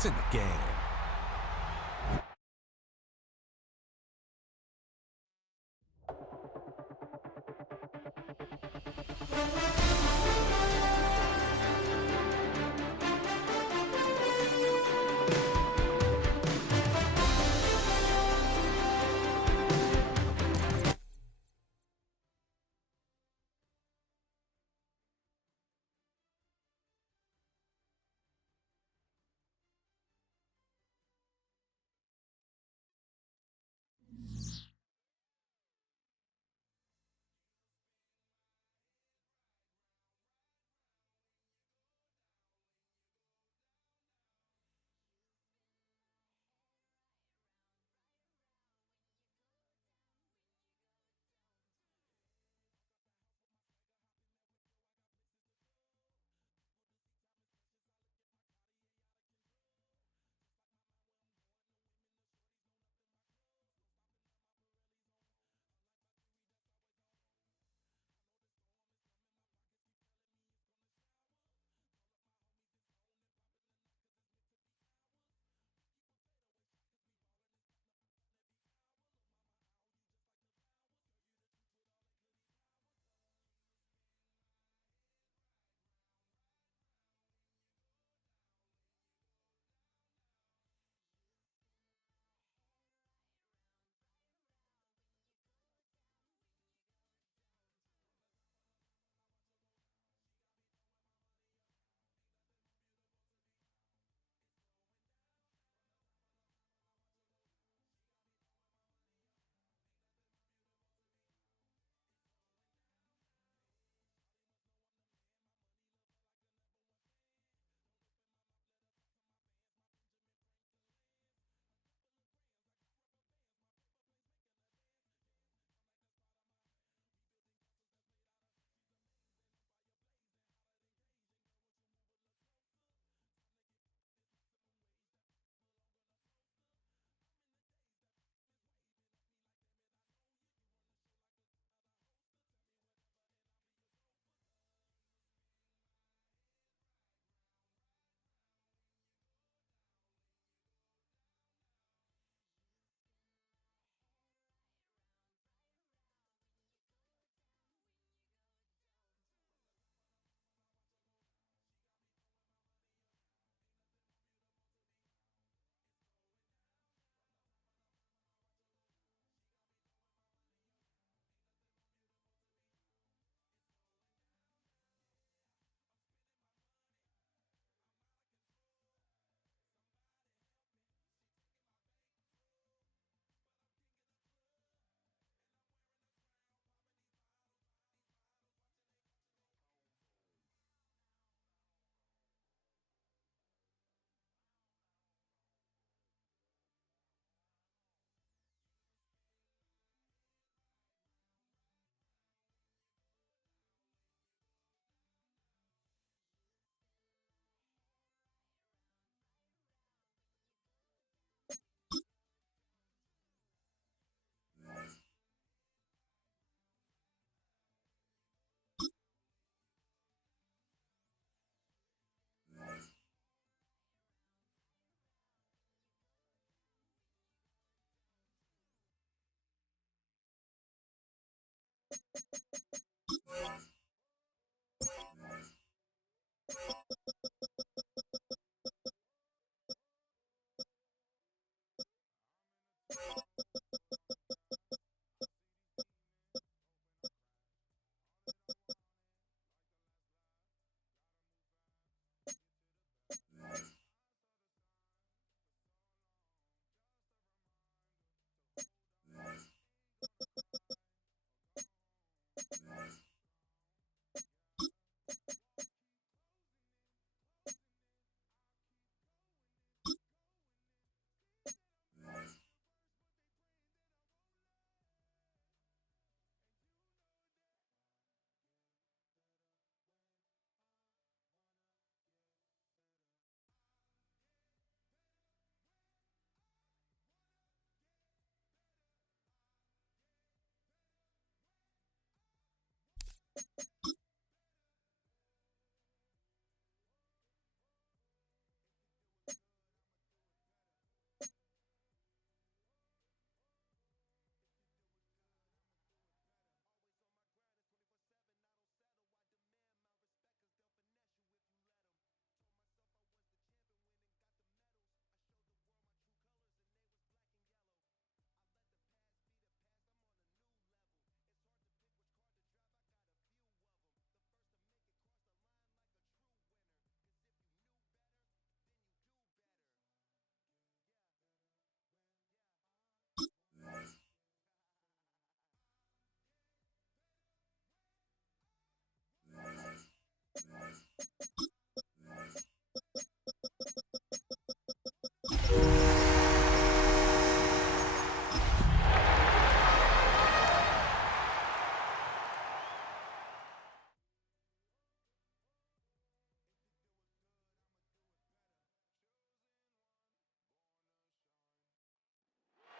It's in the game.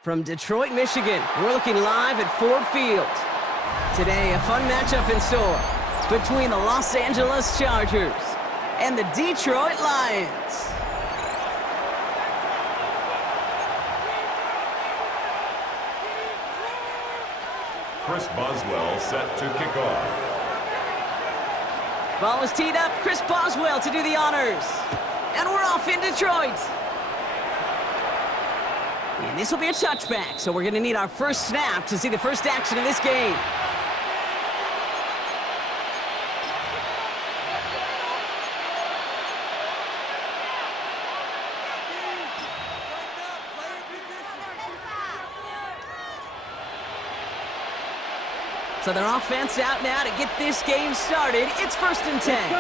From Detroit, Michigan, we're looking live at Ford Field. Today, a fun matchup in store between the Los Angeles Chargers and the Detroit Lions. Chris Boswell set to kick off. Ball is teed up. Chris Boswell to do the honors. And we're off in Detroit. And this will be a touchback, so we're going to need our first snap to see the first action of this game. So their offense out now to get this game started. It's 1st and 10.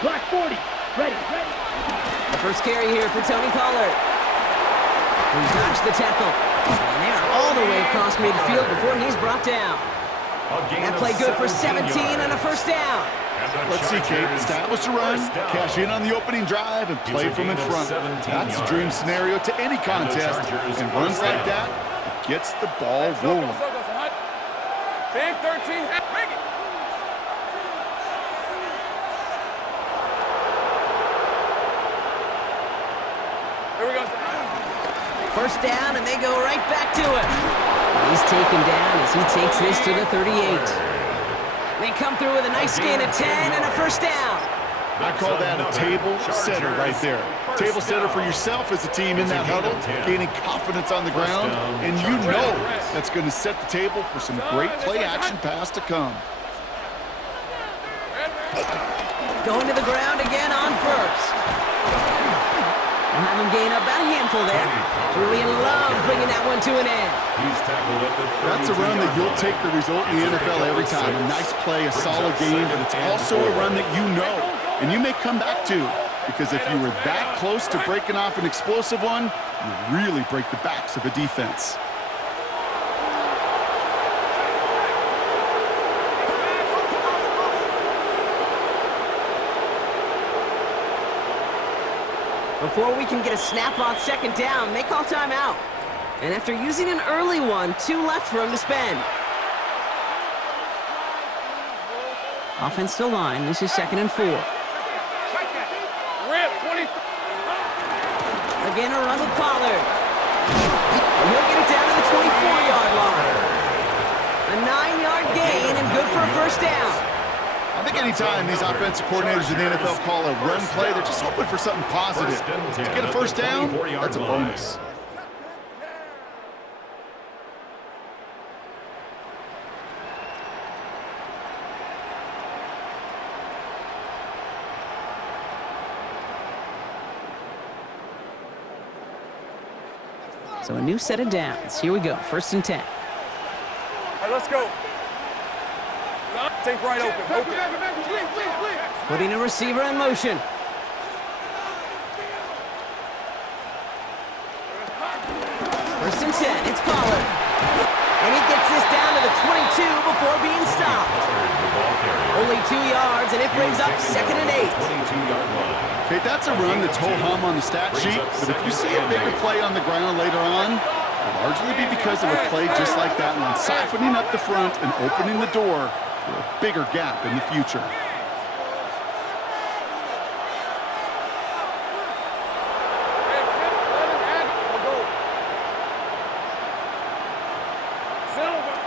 Black 40, ready. The first carry here for Tony Pollard. He dodged the tackle. And they are all the way across midfield before he's brought down. That play good for 17 and a first down. Let's see, Kate. Establish a run, cash in on the opening drive, and play from in front. That's a dream scenario to any contest. And runs like that, it gets the ball rolling. Big 13. Here we go. First down, and they go right back to him. He's taken down as he takes this to the 38. They come through with a nice gain of 10 and a first down. I call that a table setter right there. Table setter for yourself as a team in that huddle, gaining confidence on the ground, and you know that's going to set the table for some great play-action pass to come. Going to the ground again on first. We'll have him gain up about a handful there. Julian Love bringing that one to an end. That's a run that you'll take the result in the NFL every time. A nice play, a solid game, but it's also a run that you know and you may come back to, because if you were that close to breaking off an explosive one, you really break the backs of a defense. Before we can get a snap on second down, they call timeout. And after using an early one, 2 left for him to spend. Offense to line. This is 2nd and 4. Again, a run with Pollard. And he'll get it down to the 24-yard line. A 9-yard gain and good for a first down. I think anytime these offensive coordinators in the NFL call a run play, they're just hoping for something positive. To get a first down, that's a bonus. So a new set of downs. Here we go, 1st and 10. All right, let's go. Take right open. Putting a receiver in motion. First and 10, it's Pollard. And he gets this down to the 22 before being stopped. Only 2 yards, and it brings up 2nd and 8. Okay, that's a run that's ho-hum on the stat sheet, but if you see a bigger play on the ground later on, it'll largely be because of a play just like that one, softening up the front and opening the door for a bigger gap in the future.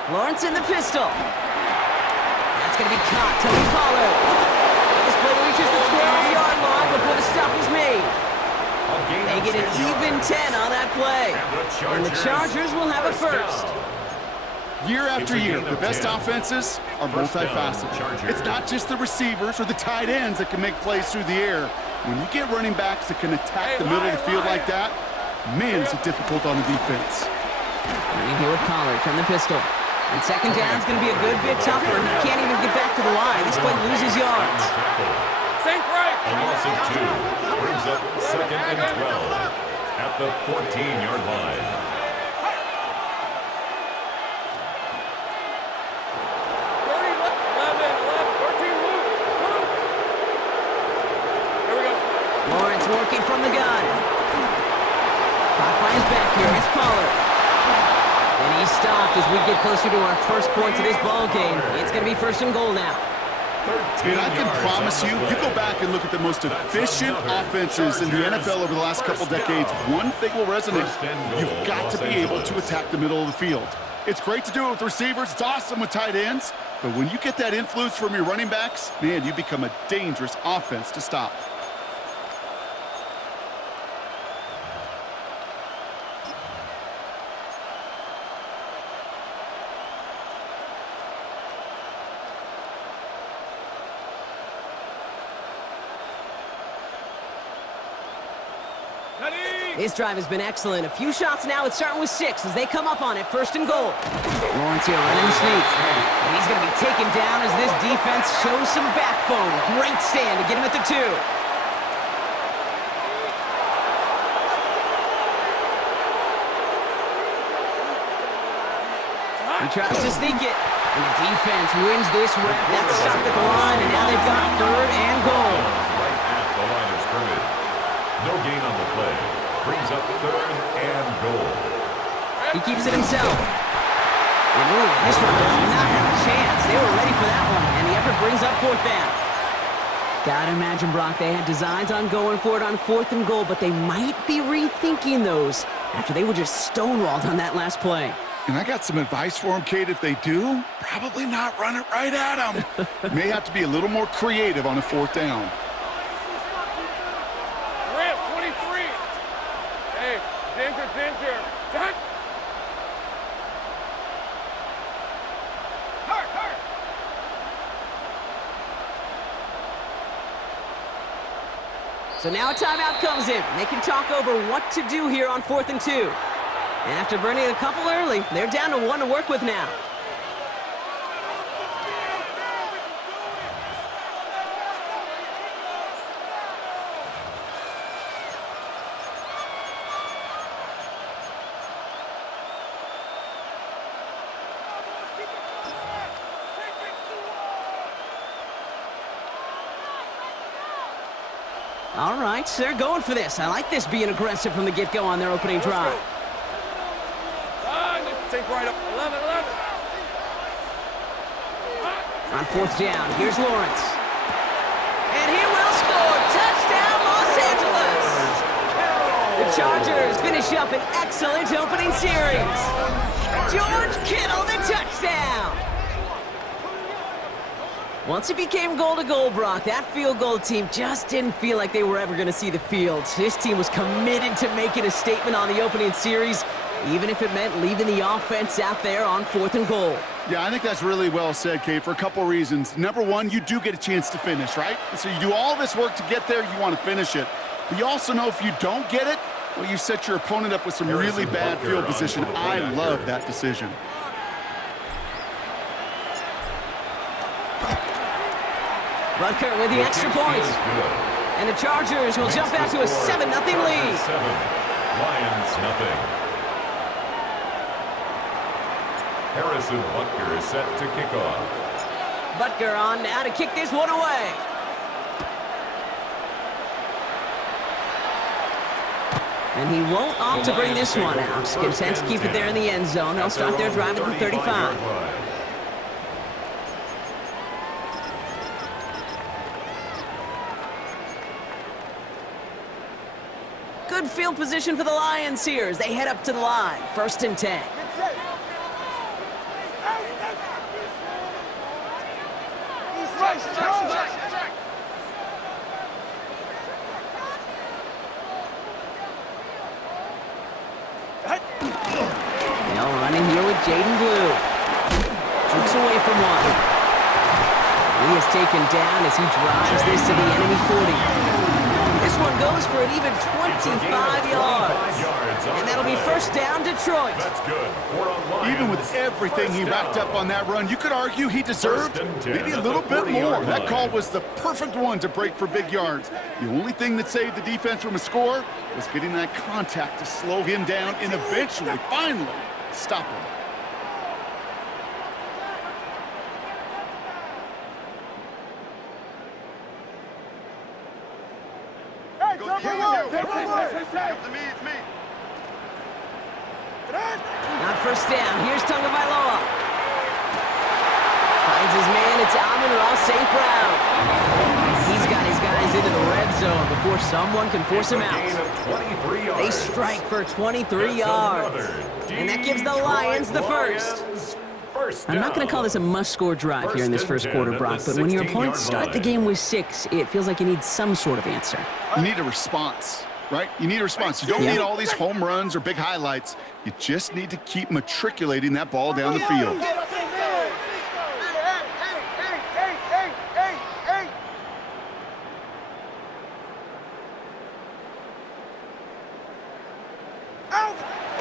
Lawrence in the pistol. That's going to be caught. Tony Pollard. This play reaches the 12-yard line before the stop is made. They get an even 10 on that play. And the Chargers will have a first. Year after year, the best offenses are multifaceted. It's not just the receivers or the tight ends that can make plays through the air. When you get running backs that can attack the middle of the field like that, man, is it difficult on the defense. Running here with Pollard from the pistol. And second down is going to be a good bit tougher. He can't even get back to the line. This play loses yards. Think right. A loss of 2 brings up 2nd and 12 at the 14-yard line. Lawrence working from the gun. blocked by his back here. It's Pollard. And he's stopped as we get closer to our first points of this ball game. It's going to be first and goal now. And I can promise you, you go back and look at the most efficient offenses in the NFL over the last couple decades, one thing will resonate. You've got to be able to attack the middle of the field. It's great to do it with receivers. It's awesome with tight ends. But when you get that influence from your running backs, man, you become a dangerous offense to stop. This drive has been excellent. A few shots now. It's starting with 6 as they come up on it. First and goal. Lawrence here running the sneak. And he's going to be taken down as this defense shows some backbone. Great stand to get him at the 2. He tries to sneak it. And the defense wins this rep. That's stopped at the line, and now they've got third and goal. Right at the line of scrimmage. No gain on the play. Brings up third and goal. He keeps it himself. And ooh, this one does not have a chance. They were ready for that one, and the effort brings up fourth down. Gotta imagine, Brock, they had designs on going for it on fourth and goal, but they might be rethinking those after they were just stonewalled on that last play. And I got some advice for them, Kate. If they do, probably not run it right at them. May have to be a little more creative on a fourth down. Ramp 23. Hey, danger. Done. Hurt. So now a timeout comes in. They can talk over what to do here on 4th and 2. And after burning a couple early, they're down to 1 to work with now. All right, so they're going for this. I like this being aggressive from the get-go on their opening drive. Take right up. 11. On 4th down, here's Lawrence. And he will score. Touchdown, Los Angeles! The Chargers finish up an excellent opening series. George Kittle, the touchdown! Once it became goal-to-goal, Brock, that field goal team just didn't feel like they were ever going to see the field. This team was committed to making a statement on the opening series, even if it meant leaving the offense out there on 4th and goal. Yeah, I think that's really well said, Kate, for a couple reasons. Number one, you do get a chance to finish, right? So you do all this work to get there, you want to finish it. But you also know if you don't get it, well, you set your opponent up with some really bad field position. I love that decision. Butker with the extra point. And the Chargers will jump out to a 7-0 lead. 7, Lions nothing. Harrison Butker is set to kick off. Butker on now to kick this one away. And he won't opt to bring this one out. Content to keep it there in the end zone. They'll start their drive at the 35. Good field position for the Lions here as they head up to the line. 1st and 10. Now running here with Jaden Blue. Jukes away from one. He is taken down as he drives this to the enemy 40. This one goes for an even 25 yards. And that'll be first down, Detroit. That's good. Even with everything he racked up on that run, you could argue he deserved maybe a little bit more. That call was the perfect one to break for big yards. The only thing that saved the defense from a score was getting that contact to slow him down and eventually, finally, stop him. Not first down. Here's Tagovailoa. Finds his man. It's Amon-Ra St. Brown. He's got his guys into the red zone before someone can force him out. They strike for 23 yards. And that gives the Lions the first. I'm not going to call this a must-score drive here in this first quarter, Brock, but when your opponents start the game with 6, it feels like you need some sort of answer. You need a response, right? You need a response. You don't need all these home runs or big highlights. You just need to keep matriculating that ball down the field.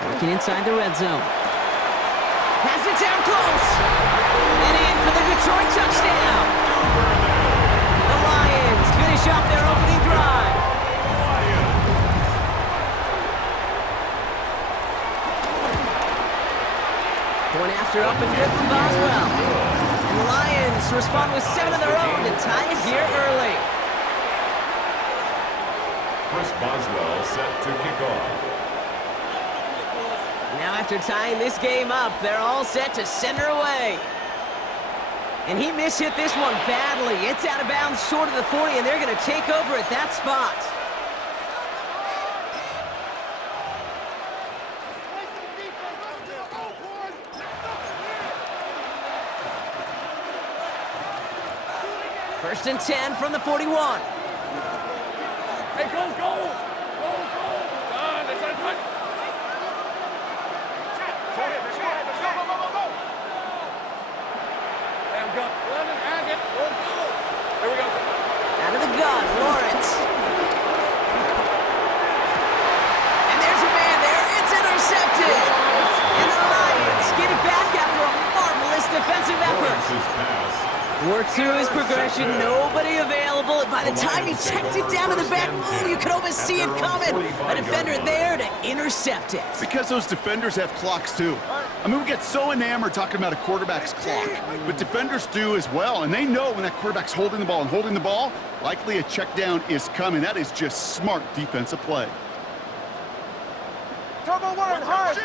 Working inside the red zone. Has it down close. And in for the Detroit touchdown. The Lions finish off their opening drive. Point after up and good from Boswell. And the Lions respond with 7 of their own to tie it here early. Chris Boswell set to kick off. Now after tying this game up, they're all set to send her away. And he mishit this one badly. It's out of bounds short of the 40, and they're going to take over at that spot. First and 10 from the 41. Hey, go! Done. That's right. There we go. Out of the gun, Lawrence. And there's a man there. It's intercepted. And the Lions get it back after a marvelous defensive effort. Worked through his progression, nobody available. And by the time he checked it down to the back, you could almost see it coming. A defender there to intercept it. Because those defenders have clocks too. I mean, we get so enamored talking about a quarterback's clock, but defenders do as well, and they know when that quarterback's holding the ball and holding the ball, likely a check down is coming. That is just smart defensive play. Turbo one hard.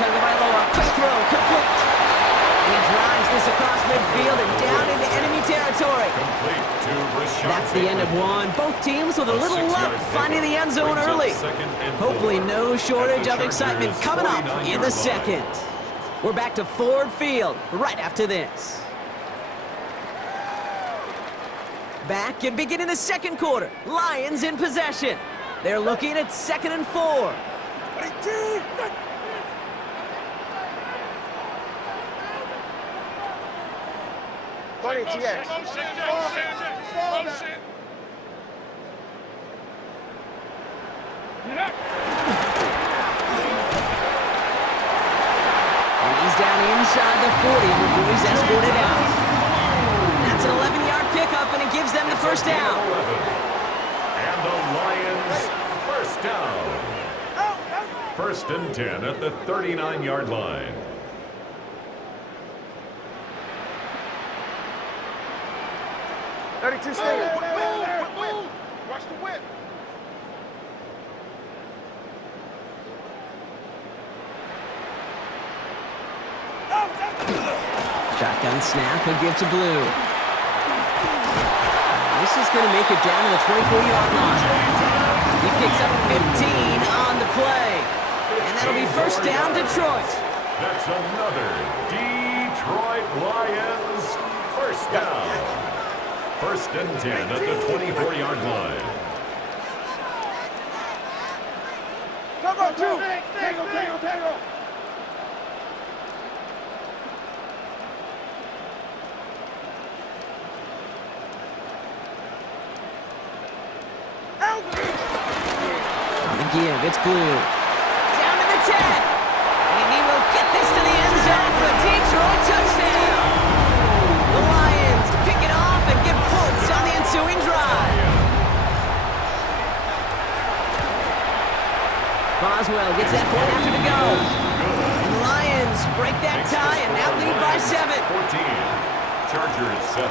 Tagovailoa, quick throw, complete. And he drives this across midfield and down into enemy territory. That's the end of one. Both teams with a little luck finding the end zone early. Hopefully no shortage of excitement coming up in the second. We're back to Ford Field right after this. Back and beginning the second quarter. Lions in possession. They're looking at 2nd and 4. Motion. And he's down inside the 40 before he's escorted out. That's an 11-yard pickup, and it gives them the first down. And the Lions first down. First and 10 at the 39-yard line. Watch the whip. Shotgun snap, he'll give to Blue. This is going to make it down to the 24-yard line. He picks up 15 on the play. And that'll be first down, Detroit. That's another Detroit Lions first down. First and 10 at the 24-yard line. Cover two. Tango. On the give, it's Blue. Down to the 10. And he will get this to the end zone for a Detroit touchdown. The Lions pick it off and get points on the ensuing drive. Boswell gets that point after to go. And the Lions break that tie and now lead by 7. 14. Chargers 7.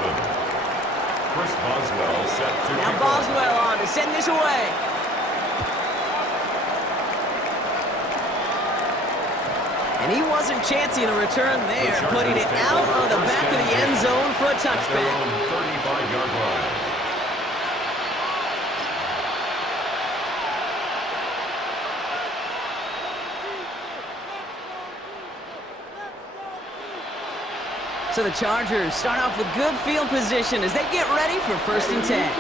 Chris Boswell set Now Boswell on to send this away. And he wasn't chancing a return there, putting it out of the back of the end zone for a touchback. 35-yard line. So the Chargers start off with good field position as they get ready for 1st and 10.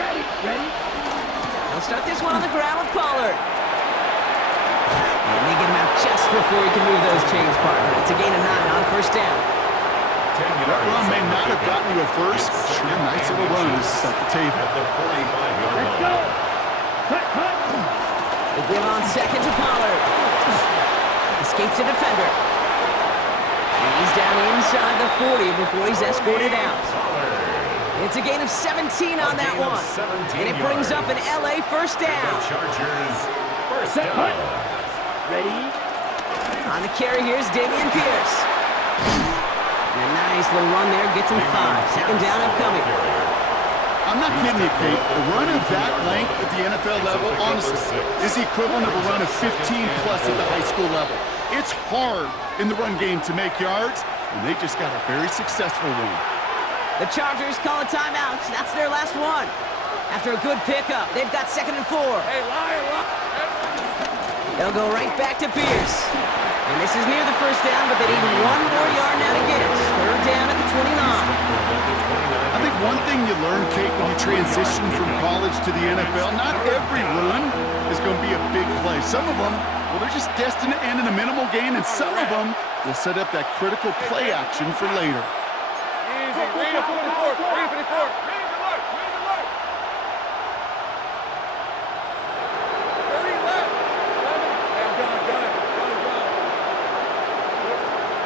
They'll start this one on the ground with Pollard. And they get him out just before he can move those chains, partner. It's a gain of 9 on 1st down. That run may not have gotten you a first, but sure nice little run to set the table. At the 45-yard line. They give on 2nd to Pollard. Escapes a defender. And he's down inside the 40 before he's escorted out. It's a gain of 17 on that one. And it brings up an LA 1st down. Chargers 1st down. Ready? On the carry, here's Dameon Pierce. And a nice little run there gets him 5. 2nd down upcoming. I'm not kidding you, Kate. A run of that length at the NFL level, honestly, is the equivalent of a run of 15-plus at the high school level. It's hard in the run game to make yards, and they just got a very successful one. The Chargers call a timeout. That's their last one. After a good pickup, they've got 2nd and 4. Hey, Lion. They'll go right back to Pierce. And this is near the 1st down, but they need 1 more yard now to get it. 3rd down at the 29. I think one thing you learn, Kate, when you transition from college to the NFL, not every run is going to be a big play. Some of them, well, they're just destined to end in a minimal gain, and some of them will set up that critical play action for later. Easy. Read the 44. Read the 44. Read the light. Read the light. 30 left. 11. And gun.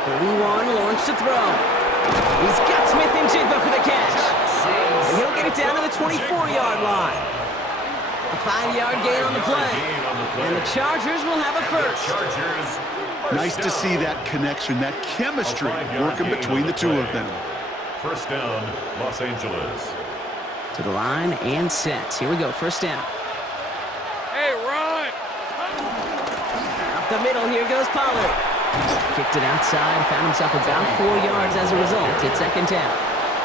31, Lawrence to throw. He's got Smith and Jigba for the catch. And he'll get it down to the 24-yard line. A 5-yard gain on the play. And the Chargers will have a 1st. Nice to see that connection, that chemistry working between the two of them. 1st down, Los Angeles. To the line and set. Here we go, 1st down. Hey, run. Up the middle, here goes Pollard. Kicked it outside, found himself about 4 yards as a result. It's 2nd down.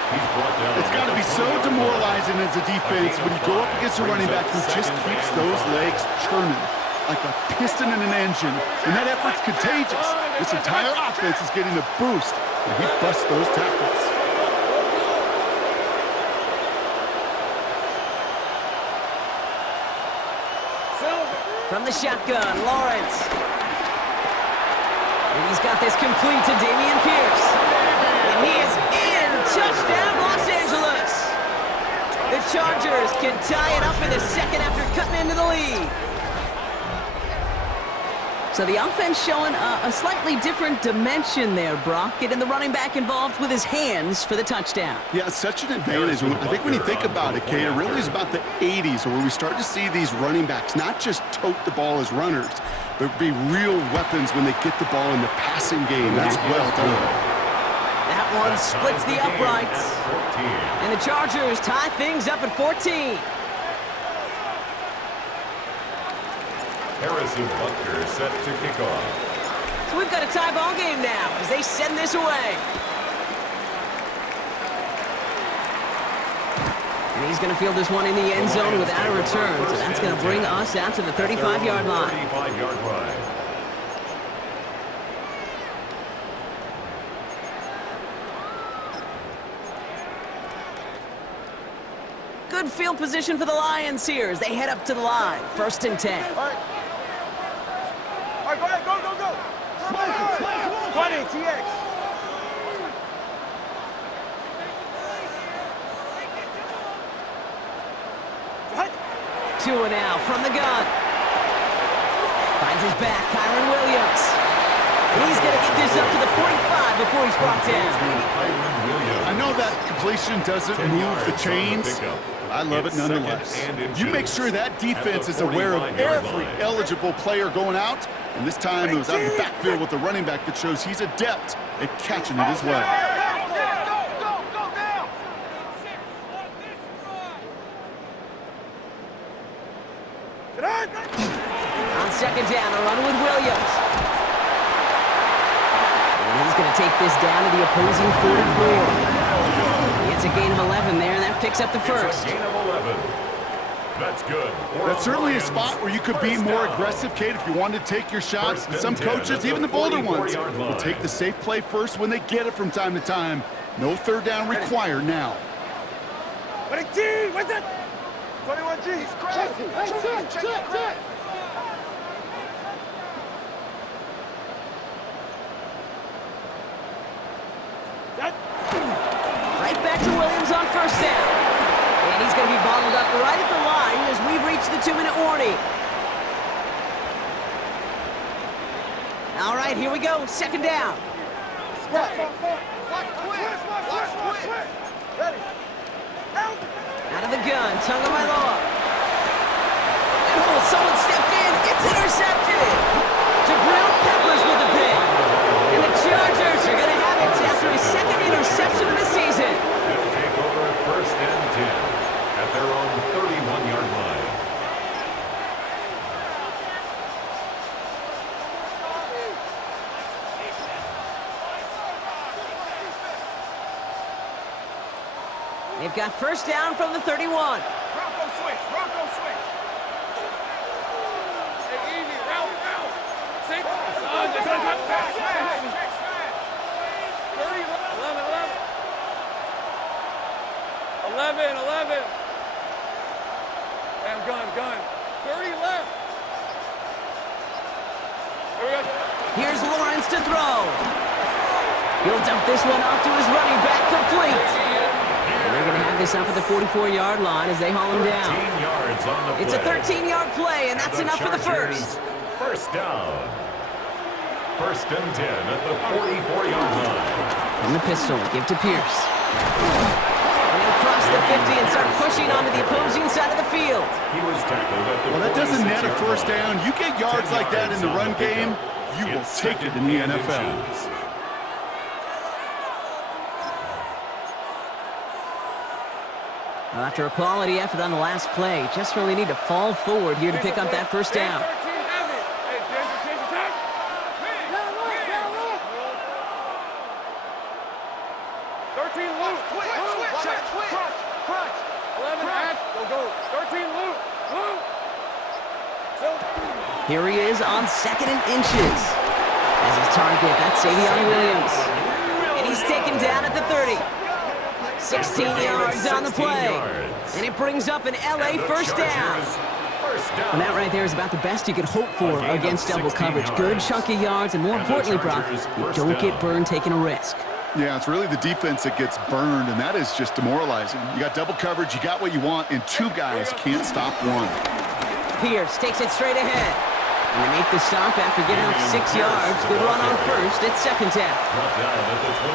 It's got to be so demoralizing as a defense when you go up against a running back who just keeps those legs churning like a piston in an engine. And that effort's contagious. This entire offense is getting a boost when he busts those tackles. From the shotgun, Lawrence. And he's got this complete to Dameon Pierce. And he is in. Touchdown, Los Angeles. The Chargers can tie it up in the 2nd after cutting into the lead. So the offense showing a slightly different dimension there, Brock. Getting the running back involved with his hands for the touchdown. Yeah, it's such an advantage. I think when you think about it, Kate, it really is about the 80s where we start to see these running backs not just tote the ball as runners, but be real weapons when they get the ball in the passing game. That's well done. That one splits the uprights. And the Chargers tie things up at 14. Harrison Butker set to kick off. So we've got a tie ball game now as they send this away. And he's going to field this one in the end zone without a return. So that's going to bring us out to the 35-yard line. 35-yard line. Good field position for the Lions here as they head up to the line. 1st and 10. All right, go ahead. Go. 20, TX. Two and out from the gun. Finds his back, Kyron Williams. And he's going to get this up to the 45 before he's brought down. I know that completion doesn't move the chains, but I love it nonetheless. You make sure that defense is aware of every eligible player going out, and this time it was out of the backfield with the running back that shows he's adept at catching it as well. take this down to the opposing 44. It's a gain of 11 there, and that picks up the first. It's a gain of 11. That's good. That's certainly a spot where you could be more aggressive, Kate, if you wanted to take your shots. Some coaches, even the bolder ones, will take the safe play first when they get it from time to time. No third down required now. What a G! What's that? 21 G. Check. Right back to Williams on first down. And he's going to be bottled up right at the line as we've reached the 2-minute warning. All right, here we go. Second down. Watch quick. Ready. Out of the gun, Tagovailoa. And someone stepped in. It's intercepted. Jabril Peppers with the pick. And the Chargers are going to have it after his second interception of the season. They'll take over at first and 10 at their own 31-yard line. They've got first down from the 31. Bronco switch. Hey, easy. Route. 6. Smash. 30, 11. Damn, gun. 30 left. Here we go. Here's Lawrence to throw. He'll dump this one off to his running back, complete. And they're going to have this up at the 44-yard line as they haul him down. 13 yards on the play. It's a 13-yard play, and that's enough for the first. First down. First and 10 at the 44-yard line. From the pistol, give to Pierce. And he'll cross the 50 and start pushing onto the opposing side of the field. He was tackled at the Well, that doesn't net a 46-yard first line. down. You get yards like that in the run game, you will It's take it in the second and NFL. inches. Well, after a quality effort on the last play, just really need to fall forward here to pick up that first down. 13 heavy. Hey, change attack. 13 loot. Crunch. 11 hash. Go. 13 loot. Here he is on second and inches. As his target, that's Savion Williams. And he's taken down at the 30. 16 yards on the play. And it brings up an LA first down. And that right there is about the best you could hope for against double coverage. Good chunky yards, and more importantly, Brock, you don't get burned taking a risk. Yeah, it's really the defense that gets burned, and that is just demoralizing. You got double coverage, you got what you want, and two guys can't stop one. Pierce takes it straight ahead. And they make the stop after getting up 6 yards. Good run on first. It's second down.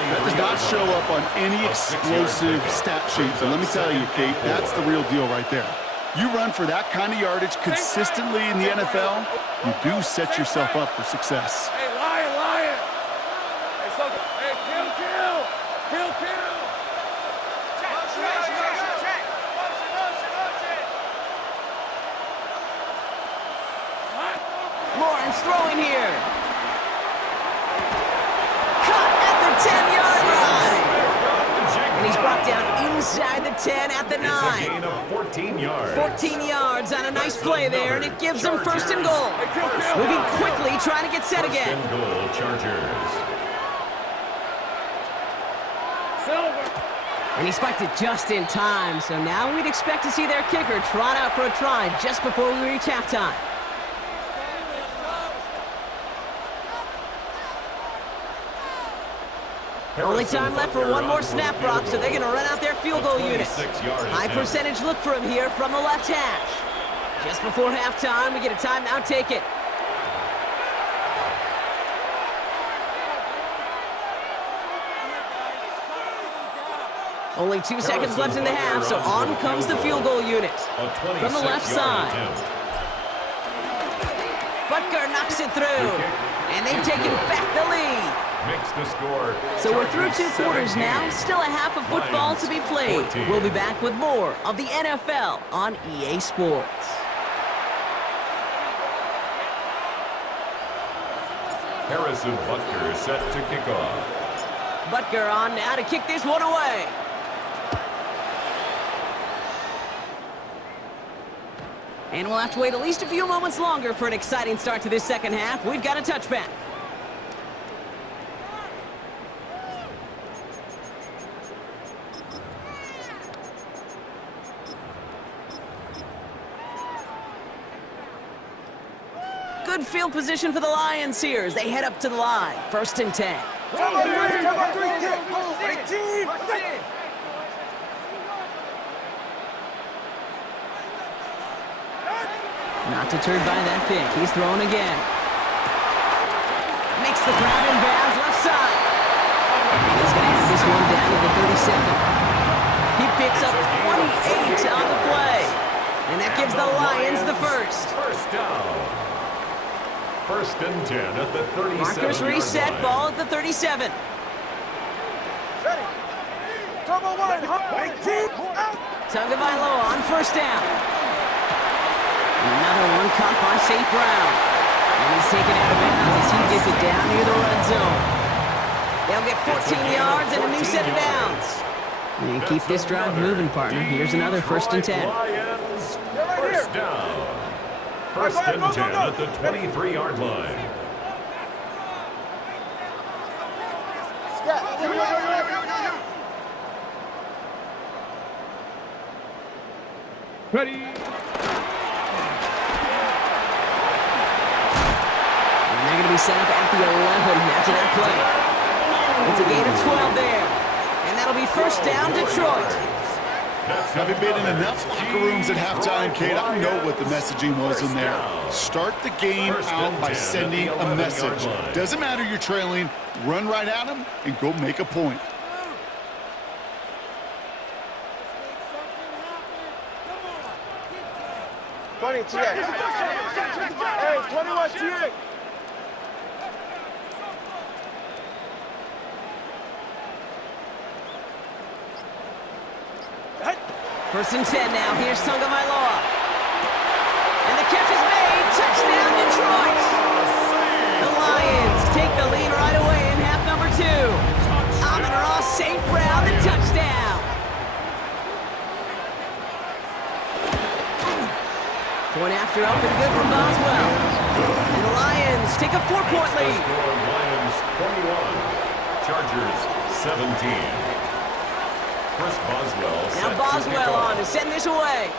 That does not show up on any explosive stat sheet, but let me tell you, Kate, that's the real deal right there. You run for that kind of yardage consistently in the NFL, you do set yourself up for success. Hey, lion. Hey, kill. Lawrence throwing here. Caught at the 10-yard line. And he's brought down inside the 10 at the 9. It's a gain of 14 yards. 14 yards on a nice play there, and it gives them first and goal. Moving quickly, trying to get set again. First and goal, Chargers. Silver. And he spiked it just in time, so now we'd expect to see their kicker trot out for a try just before we reach halftime. Only time left for one more snap, Brock, so they're going to run out their field goal unit. High percentage look for him here from the left hash. Just before halftime, we get a timeout taken. Only 2 seconds left in the half, so on comes the field goal unit. From the left side. Butker knocks it through. And they've taken back the lead. Makes the score. So we're through 2 quarters now. Still a half of football to be played. We'll be back with more of the NFL on EA Sports. Harrison Butker set to kick off. Butker on now to kick this one away. And we'll have to wait at least a few moments longer for an exciting start to this second half. We've got a touchback. Good field position for the Lions here as they head up to the line. 1st and 10. Not deterred by that pick. He's throwing again. Makes the grab in bounds left side. And he's going to have this one down to the 37. He picks up 28 on the play. And that gives the Lions the first. First down. 1st and 10 at the 37. Markers reset, ball at the 37. Tagovailoa on 1st down. Another one caught by St. Brown. And he's taken out of bounds as he gets it down near the red zone. They'll get 14 yards and a new set of downs. And keep this drive moving, partner. Here's another 1st and 10. Lions, 1st down. 1st and 10 at the 23-yard line. Ready. And they're going to be set up at the 11 after that play. It's a gain of 12 there. And that'll be 1st down, Detroit. Having been in enough locker rooms at halftime, Kate, I know what the messaging was in there. Start the game out by sending a message. Doesn't matter you're trailing, run right at them and go make a point. Hey, 21 TA. First and 10 now. Here's Tagovailoa. And the catch is made. Touchdown, Detroit. The Lions take the lead right away in half number 2. Amon-Ra St. Brown, the touchdown. Point after up and good from Boswell. And the Lions take a 4-point lead. Lions 21, Chargers 17. Chris Boswell. Now Boswell on to send this away.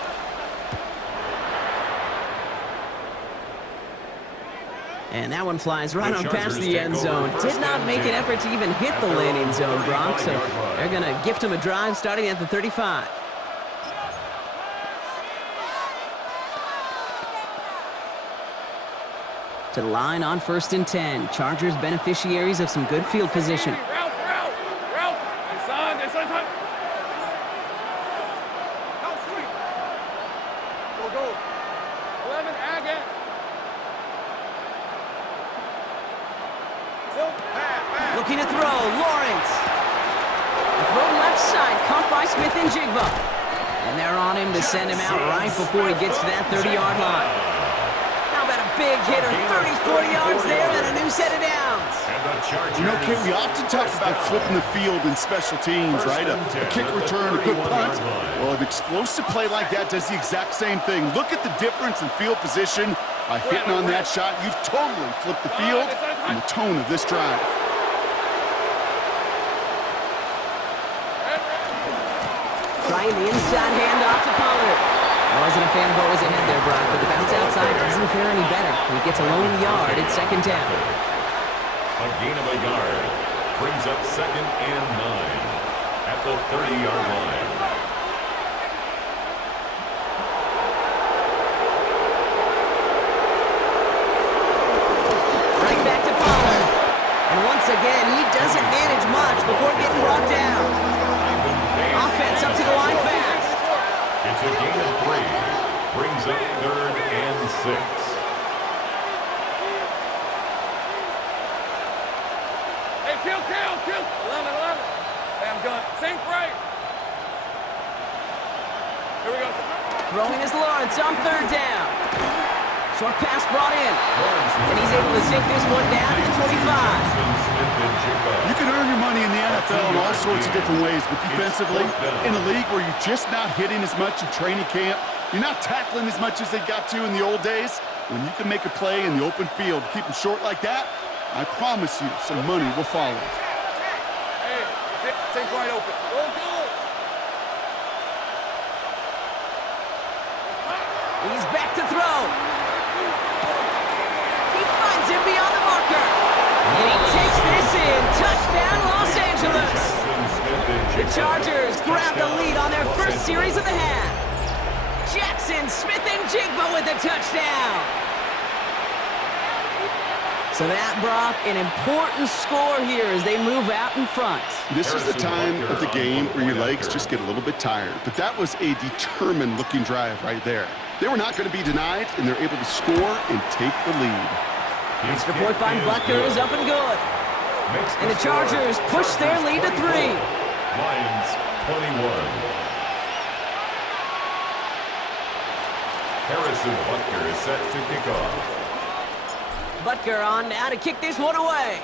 And that one flies right on past the end zone. Did not make an effort to even hit the landing zone, Brock, so they're going to gift him a drive starting at the 35. To the line on 1st and 10. Chargers beneficiaries of some good field position. Ralph. It's on. Go. 11, Agate. Looking to throw, Lawrence. The throw left side, caught by Smith and Jigba. And they're on him to send him out right before he gets to that 30-yard line. How about a big hitter, 30, 40 yards there, and a new set of downs. You know, Kate, we often talk about flipping the field in special teams, right? A kick return, a good punt. Well, an explosive play like that does the exact same thing. Look at the difference in field position. By hitting on that shot, you've totally flipped the field and the tone of this drive. Trying the inside handoff to Pollard. I wasn't a fan of what was ahead there, Brock, but the bounce outside doesn't fare any better. He gets a lone yard at 2nd down. A gain of a yard brings up 2nd and 9 at the 30-yard line. Right back to Pollard. And once again, he doesn't manage much before getting brought down. Offense up to the line fast. It's a gain of 3. Brings up 3rd and 6. Hey, kill. 11. Hey, I'm done. Sink right. Here we go. Throwing is Lawrence on 3rd down. Short pass brought in. And he's able to sink this one down to the 25. You can earn your money in the NFL NFL in all sorts of different ways, but defensively, in a league where you're just not hitting as much in training camp, you're not tackling as much as they got to in the old days, when you can make a play in the open field, keep them short like that, I promise you some money will follow. Hey, things wide open. Go, go. He's back to throw. He finds him beyond the marker. And he takes this in. Touchdown, Los Angeles. The Chargers grab the lead on their first series of the half. Jackson Smith-Njigba with a touchdown. So that, Brock, an important score here as they move out in front. This is the time of the game where your legs just get a little bit tired, but that was a determined-looking drive right there. They were not going to be denied, and they're able to score and take the lead. Extra point by Butker is up and good. And the Chargers push their lead to 3. Lions 21. Harrison Butker is set to kick off. Butker on now to kick this one away.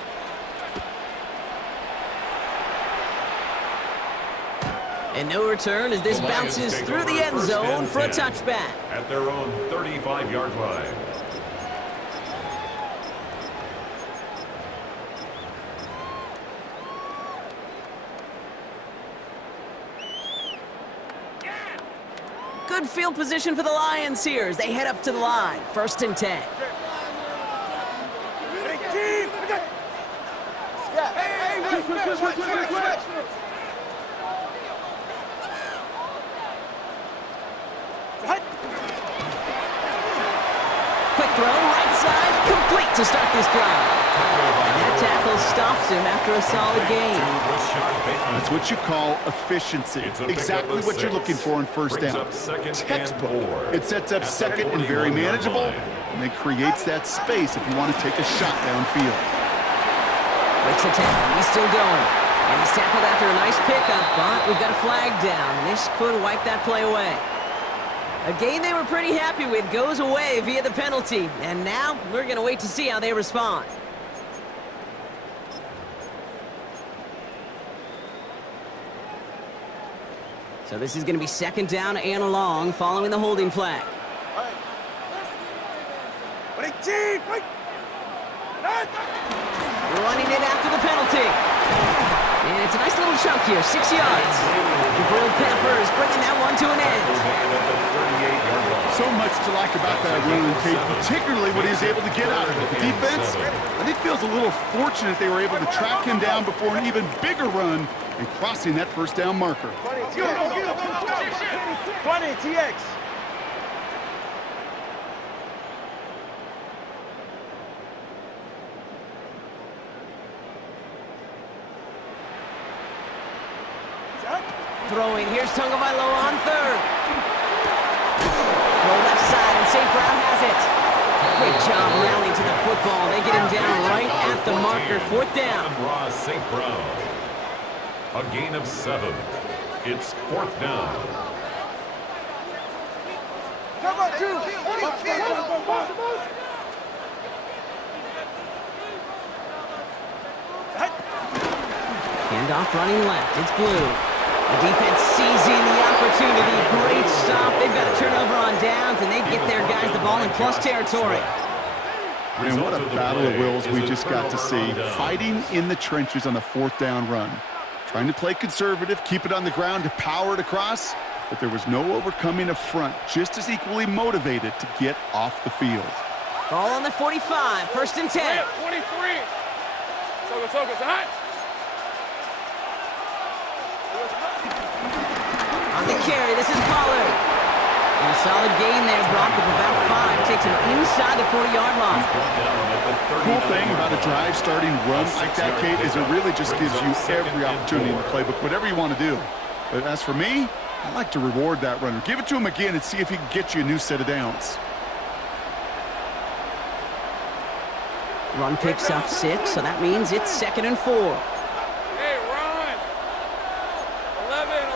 And no return as this bounces through the end zone for a touchback. At their own 35-yard line. Good field position for the Lions here as they head up to the line. 1st and 10. Quick throw, right side, complete to start this drive. And that tackle stops him after a solid gain. That's what you call efficiency. Exactly what you're looking for in first down. Textbook. It sets up second and very manageable, and it creates that space if you want to take a shot downfield. Breaks the tackle, he's still going. And he's tackled after a nice pickup, but we've got a flag down. This could wipe that play away. A game they were pretty happy with goes away via the penalty. And now we're going to wait to see how they respond. So this is going to be 2nd down and long following the holding flag. Running it after the penalty. And it's a nice little chunk here, 6 yards. The Grilled Peppers bringing that one to an end. So much to like about that run, Kate, particularly what he was able to get out of it. The defense, I think, feels a little fortunate they were able to track him down before an even bigger run and crossing that 1st down marker. 20, TX. Throwing, here's Tagovailoa on 3rd. Go left side, and St. Brown has it. Great job rallying to the football. They get him down right at the marker, 4th down. Ross St. Brown. A gain of 7. It's 4th down. Come on, 2. Handoff running left, it's Blue. The defense seizing the opportunity. Great stop. They've got a turnover on downs, and they get their guys the ball in plus territory. And what a battle of wills we just got to see. Fighting in the trenches on the 4th down run. Trying to play conservative, keep it on the ground to power it across, but there was no overcoming a front, just as equally motivated to get off the field. Ball on the 45, 1st and 10. 23. Soga, hot. On the carry, this is Pollard. And a solid gain there, Brock, of about 5. Takes him inside the 40-yard line. Cool thing about a drive starting run like that, Kate, is it really just gives you every opportunity in the playbook, whatever you want to do. But as for me, I like to reward that runner. Give it to him again and see if he can get you a new set of downs. Run picks up 6, so that means it's 2nd and 4. Hey, run. 11.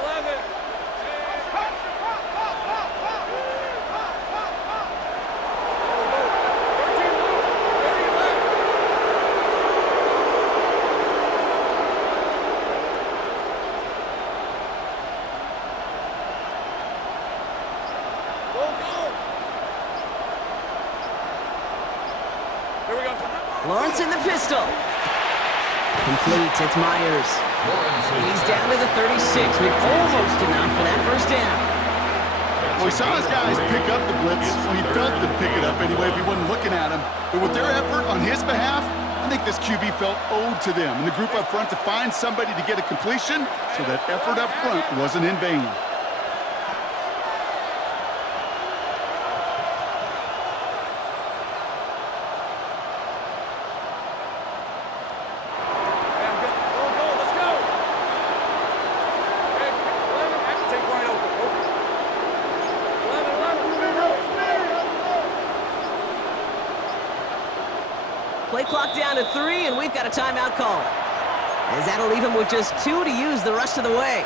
Lawrence in the pistol. Complete, it's Myers. He's down to the 36 with almost enough for that first down. Well, we saw his guys pick up the blitz, so he felt them pick it up anyway if he wasn't looking at him. But with their effort on his behalf, I think this QB felt owed to them and the group up front to find somebody to get a completion, so that effort up front wasn't in vain. Play clock down to 3, and we've got a timeout call. As that'll leave him with just 2 to use the rest of the way.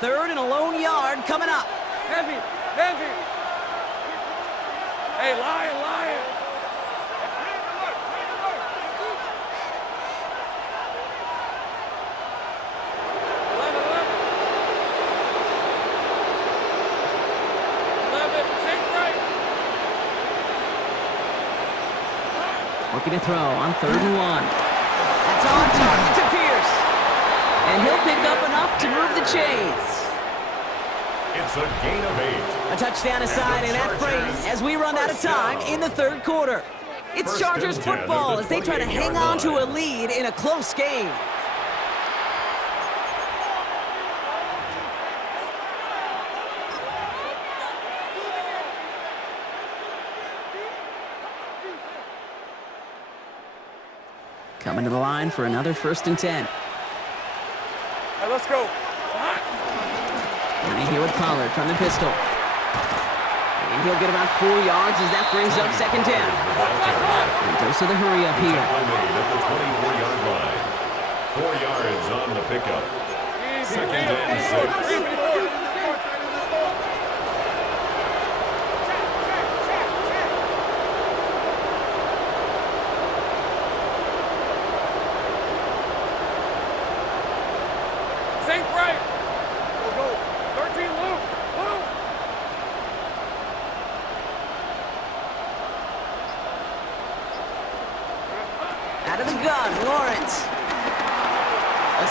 Third and a lone yard coming up. Heavy, heavy. Hey, Lion, Lion. Looking to throw on 3rd and 1. That's on target to Pierce. And he'll pick up enough to move the chains. It's a gain of 8. A touchdown aside in that frame as we run out of time in the 3rd quarter. It's Chargers football as they try to hang on to a lead in a close game. Coming to the line for another 1st and 10. Hey, let's go. Running here with Pollard from the pistol. And he'll get about 4 yards as that brings up 2nd down. And goes to the hurry up here. At the 24-yard line. 4 yards on the pickup. 2nd and 6. Think right. Go. 13, Luke. Luke. Out of the gun, Lawrence.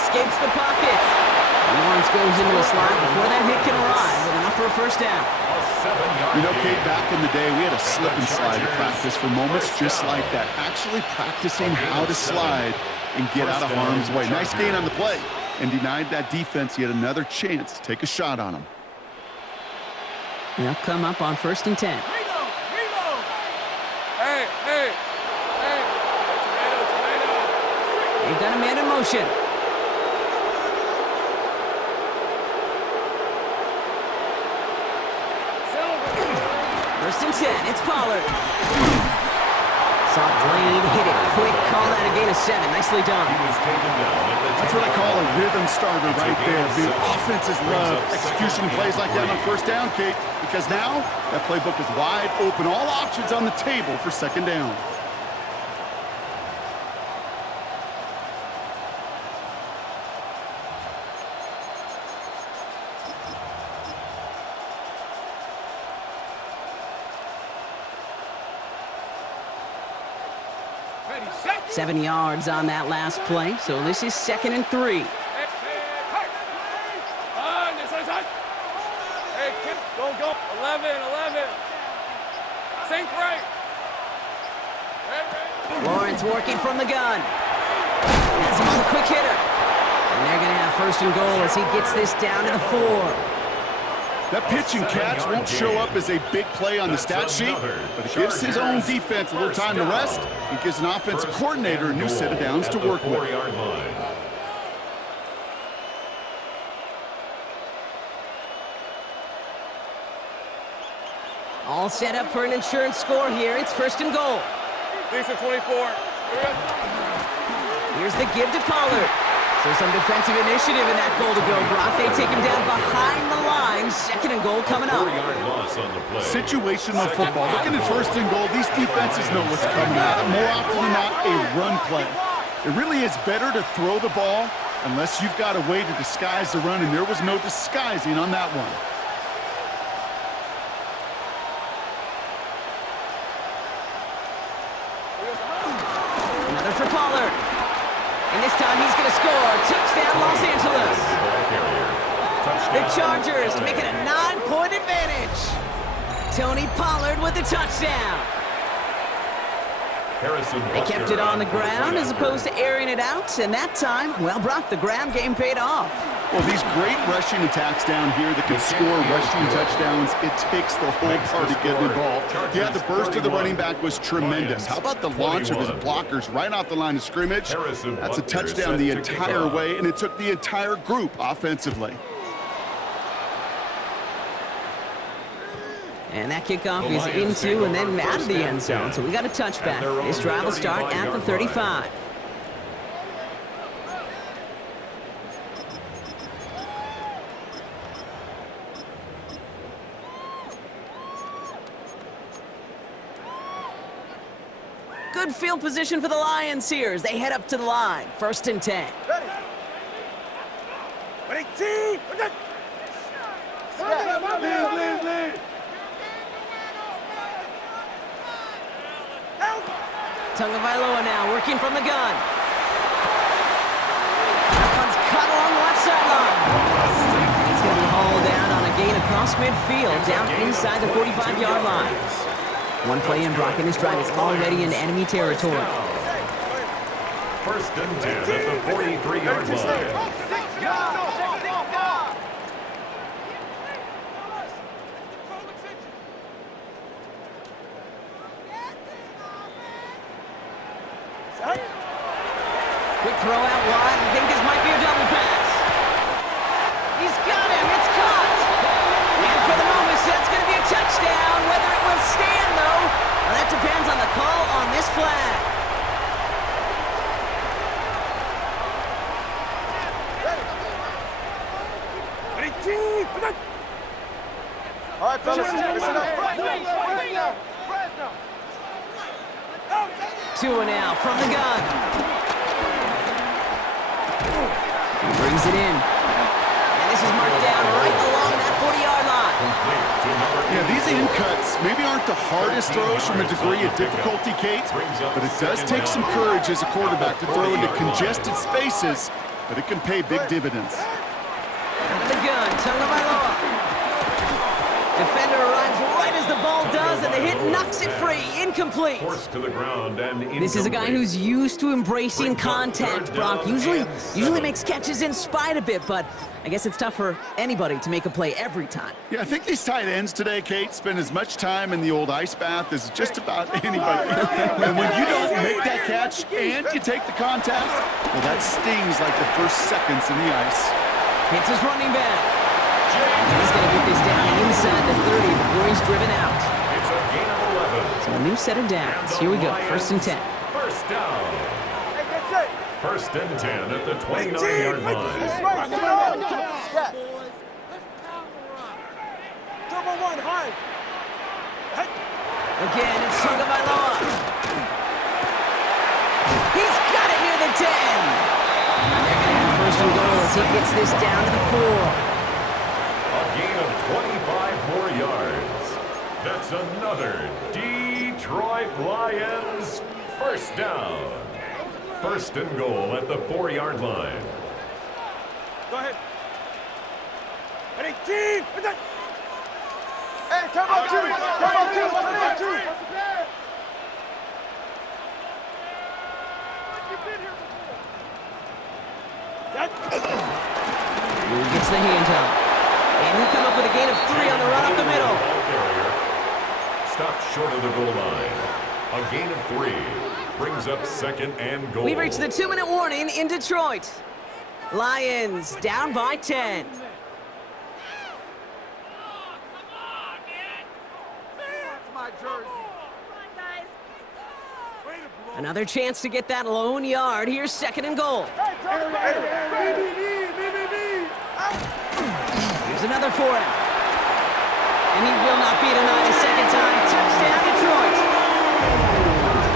Escapes the pocket. And Lawrence goes into a slide before that hit can arrive with enough for a 1st down. You know, Kate, back in the day, we had a slip and slide at practice for moments just like that. Actually practicing how to slide and get out of harm's way. Nice gain on the play. And denied that defense yet another chance to take a shot on him. They'll come up on 1st and 10. Hey, hey, hey. Tomato. They've got a man in motion. Silver. 1st and 10, it's Pollard. Saw Blaine hit it quick, call that a gain of 7. Nicely done. That's what I call a rhythm starter right there. The offenses love execution plays like that on 1st down, Kate, because now that playbook is wide open. All options on the table for 2nd down. Ready, set. 7 yards on that last play, so this is 2nd and 3. Hey, kid, go. 11. Think right. Red. Lawrence working from the gun. Has him on the quick hitter. And they're going to have 1st and goal as he gets this down to the 4. That pitch and catch won't show up as a big play on the stat sheet, but it gives his own defense a little time to rest. It gives an offensive coordinator a new set of downs to work with. All set up for an insurance score here. It's 1st and goal. Lisa 24. Here's the give to Pollard. So some defensive initiative in that goal to go, Brock. They take him down behind the line. Second and goal coming up. 4-yard loss on the play. Situational football. Looking at first and goal, these defenses know what's coming at them. More often than not, a run play. It really is better to throw the ball unless you've got a way to disguise the run, and there was no disguising on that one. Another for Pollard. And this time he's going to score. Touchdown, Los Angeles. The Chargers make it a 9-point advantage. Tony Pollard with the touchdown. They kept it on the ground as opposed to airing it out, and that time, well, Brock, the ground game paid off. Well, these great rushing attacks down here that can score rushing touchdowns, it takes the whole party getting involved. Yeah, the burst of the running back was tremendous. How about the launch of his blockers right off the line of scrimmage? That's a touchdown the entire way, and it took the entire group offensively. And that kickoff is into and then out of the end zone, so we got a touchback. This drive will start at the 35. Good field position for the Lions here as they head up to the line. 1st and 10. Tagovailoa now working from the gun. That one's cut along the left sideline. He's going to be hauled down on a gain across midfield, down inside the 45-yard line. One play in, Brock, and this drive is already in enemy territory. 1st and 10 at the 43-yard line. Quick throw out wide. I think this might be a double pass. He's got him. It's caught. And for the moment, that's going to be a touchdown. Whether it will stand, though, well, that depends on the call on this flag. All right, fellas, listen up. 2 now from the gun. He brings it in. And this is marked down right along that 40-yard line. Yeah, these in cuts maybe aren't the hardest throws from a degree of difficulty, Kate, but it does take some courage as a quarterback to throw into congested spaces, but it can pay big dividends. Out of the gun, Tagovailoa. Defender arrives right as the ball does, and the hit knocks it free. Incomplete. Forced to the ground and This is a guy who's used to embracing contact, Brock. Usually makes catches in spite of it, but I guess it's tough for anybody to make a play every time. Yeah, I think these tight ends today, Kate, spend as much time in the old ice bath as just about anybody. And when you don't make that catch and you take the contact, well, that stings like the first seconds in the ice. Hits his running back. And he's going to get this down inside the 30 before he's driven out. It's a gain of 11. So a new set of downs. Here we go, 1st and 10. First down. 1st and 10 at the 29-yard line. Again, it's Tagovailoa. He's got it near the 10. And they're going to have 1st and goal as he gets this down to the 4. A gain of 25 more yards. That's another Detroit Lions 1st down. 1st and goal at the 4-yard line. Go ahead. Ready, team! Hey, come on, two! Come on, two! Come on, two! He gets the handoff. And he'll come up with a gain of 3 on the run up the middle. Stopped short of the goal line. A gain of 3 brings up 2nd and goal. We've reached the 2-minute warning in Detroit. Lions down by 10. Another chance to get that lone yard. Here's 2nd and goal. Here's another for him. And he will not be denied a second time. Touchdown, Detroit.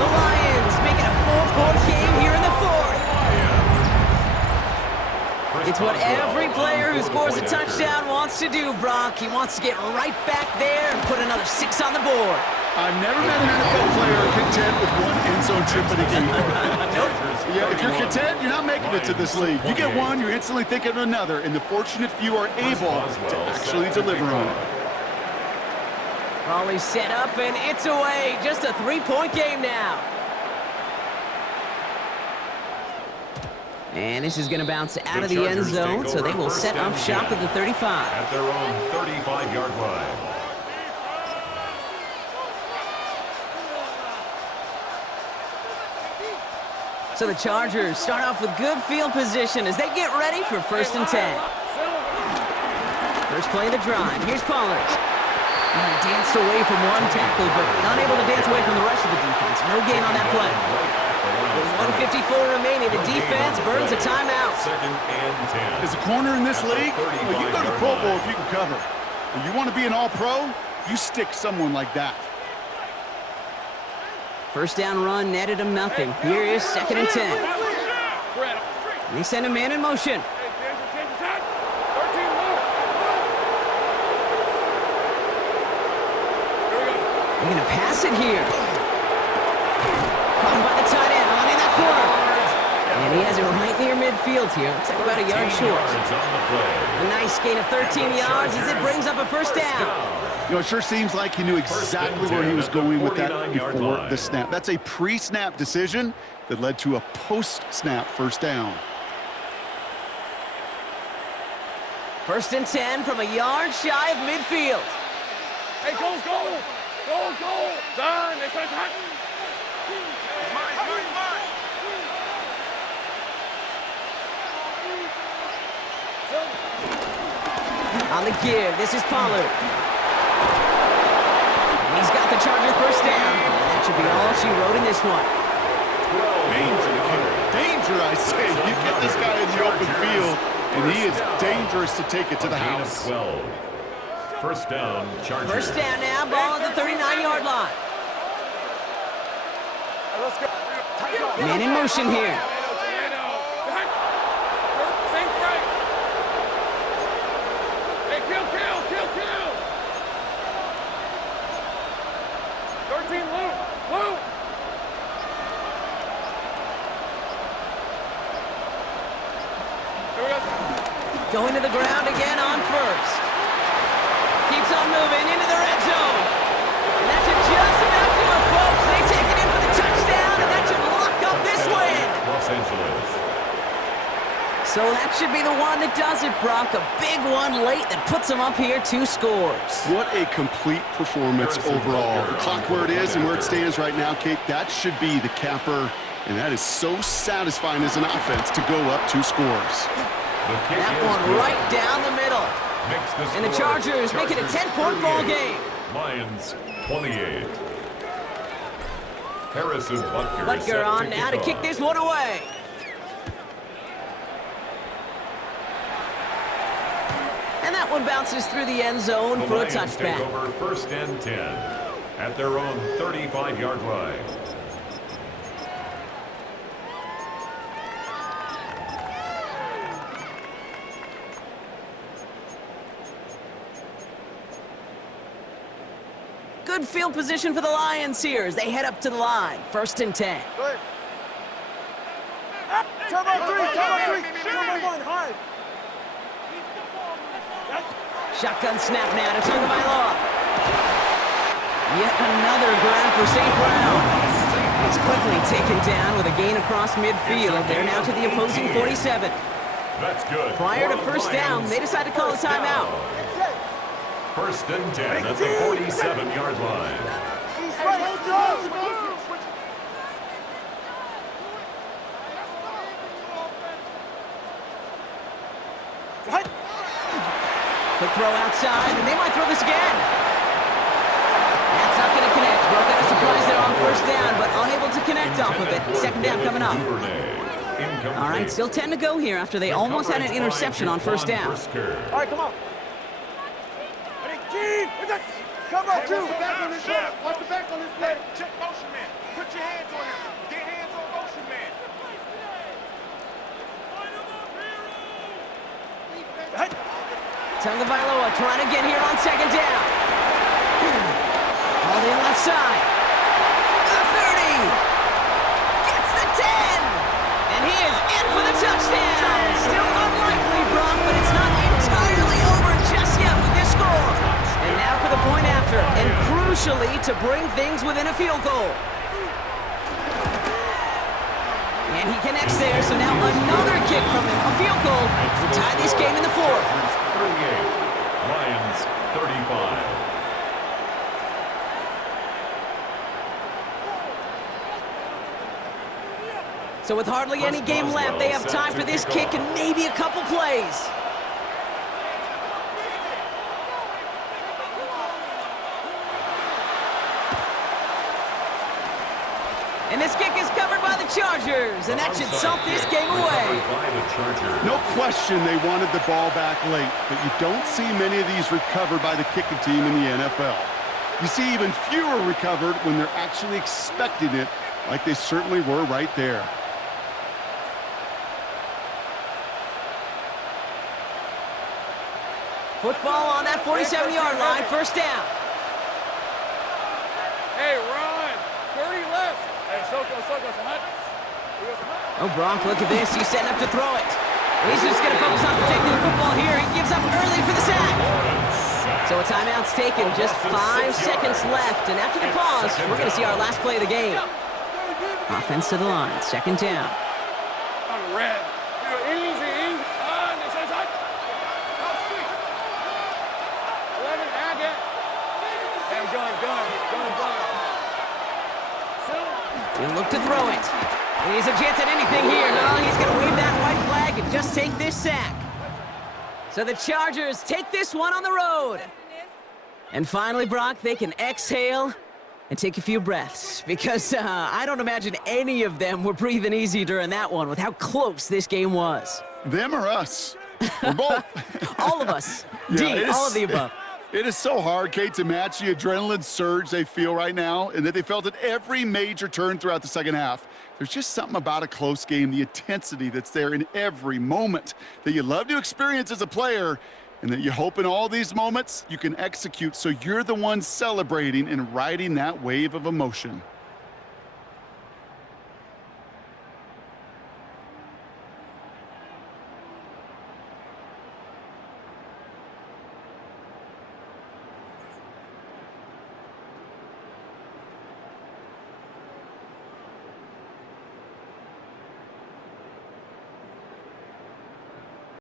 The Lions make it a 4-point game here in the 4th. It's what every player who scores a touchdown wants to do, Brock. He wants to get right back there and put another 6 on the board. I've never met an NFL player content with one end zone trip in a game. Yeah, if you're content, you're not making it to this league. You get one, you're instantly thinking of another, and the fortunate few are able to actually deliver on it. Raleigh set up, and it's away. Just a 3-point game now. And this is going to bounce out of the end zone, so they will set up shop at the 35. At their own 35-yard line. So the Chargers start off with good field position as they get ready for 1st and 10. First play of the drive. Here's Pollard. Danced away from one tackle, but unable to dance away from the rest of the defense. No gain on that play. With 1:54 remaining, the defense burns a timeout. 2nd and 10. As a corner in this league, well, you go to the Pro Bowl if you can cover. If you want to be an all-pro, you stick someone like that. First down run netted him nothing. Here is 2nd and 10. And they send a man in motion. They're going to pass it here. Caught by the tight end, running that corner. And he has it right near midfield here. Looks like about a yard short. A nice gain of 13 yards as it brings up a first down. You know, it sure seems like he knew exactly where he was going with that before the snap. That's a pre-snap decision that led to a post-snap first down. 1st and 10 from a yard shy of midfield. Hey, go! Done! It's mine! On the give, this is Pollard. And he's got the Charger first down. And that should be all she wrote in this one. Danger, I say. You get this guy in the open field, and he is dangerous to take it to the house. 12. First down, Chargers. First down now, ball at the 39-yard line. Let's go. Man in motion here. Hey, kill! 13, Luke! Here we go. Going to the ground again on first. Keeps on moving into the red zone. And that should just about do it, folks. They take it in for the touchdown, and that should lock up this win. Los Angeles. So that should be the one that does it, Brock. A big one late that puts them up here 2 scores. What a complete performance overall. The clock where it is and where it stands right now, Kate, that should be the capper. And that is so satisfying as an offense to go up 2 scores. That one right down the middle. And the Chargers make it a 10-point ball game. Lions 28. Harrison Butker. Butker on now to kick this one away. And that one bounces through the end zone for a touchback. Take over 1st and 10 at their own 35-yard line. Good field position for the Lions here as they head up to the line. 1st and 10. Turbo 3, Turbo 1, hard. Shotgun snap now to Tagovailoa. Yet another grab for St. Brown. He's quickly taken down with a gain across midfield. They're now to the opposing 47. That's good. Prior to first down, they decide to call a timeout. 1st and 10 at the 47-yard line. Quick throw outside, and they might throw this again. That's not going to connect. Broke out a surprise there on first down, but unable to connect off of it. Second down coming up. All right, still 10 to go here after they almost had an interception on first down. All right, come on. Ready, team. Come on, two. Watch the back on this play. Watch the back on this play. Check motion man. Put your hands on him. Get hands on motion man. Tagovailoa trying to get here on second down. All the left side. The 30. Gets the 10. And he is in for the touchdown. Still unlikely, Brock, but it's not entirely over just yet with this score. And now for the point after, and crucially to bring things within a field goal. And he connects there, so now another kick from him, a field goal, to tie this game in the fourth. 38, Lions 35. So with hardly any game left, they have time for this kick and maybe a couple plays. And this kick is covered by the Chargers, and that should salt this game away. No question they wanted the ball back late, but you don't see many of these recovered by the kicking team in the NFL. You see even fewer recovered when they're actually expecting it, like they certainly were right there. Football on that 47-yard line, first down. Hey, Ron. 30 left. Hey, Oh, Brock, look at this. He's setting up to throw it. He's just going to focus on protecting the football here. He gives up early for the sack. So a timeout's taken. Just 5 seconds left. And after the pause, we're going to see our last play of the game. Offense to the line. Second down. On the red. Easy. 11, Agate. Hey, gun. He'll look to throw it. And he has a chance at anything here. No, he's going to wave that white flag and just take this sack. So the Chargers take this one on the road. And finally, Brock, they can exhale and take a few breaths. Because I don't imagine any of them were breathing easy during that one with how close this game was. Them or us? We're both. All of us. Yeah, all of the above. It is so hard, Kate, to match the adrenaline surge they feel right now and that they felt at every major turn throughout the second half. There's just something about a close game, the intensity that's there in every moment that you love to experience as a player and that you hope in all these moments you can execute so you're the one celebrating and riding that wave of emotion.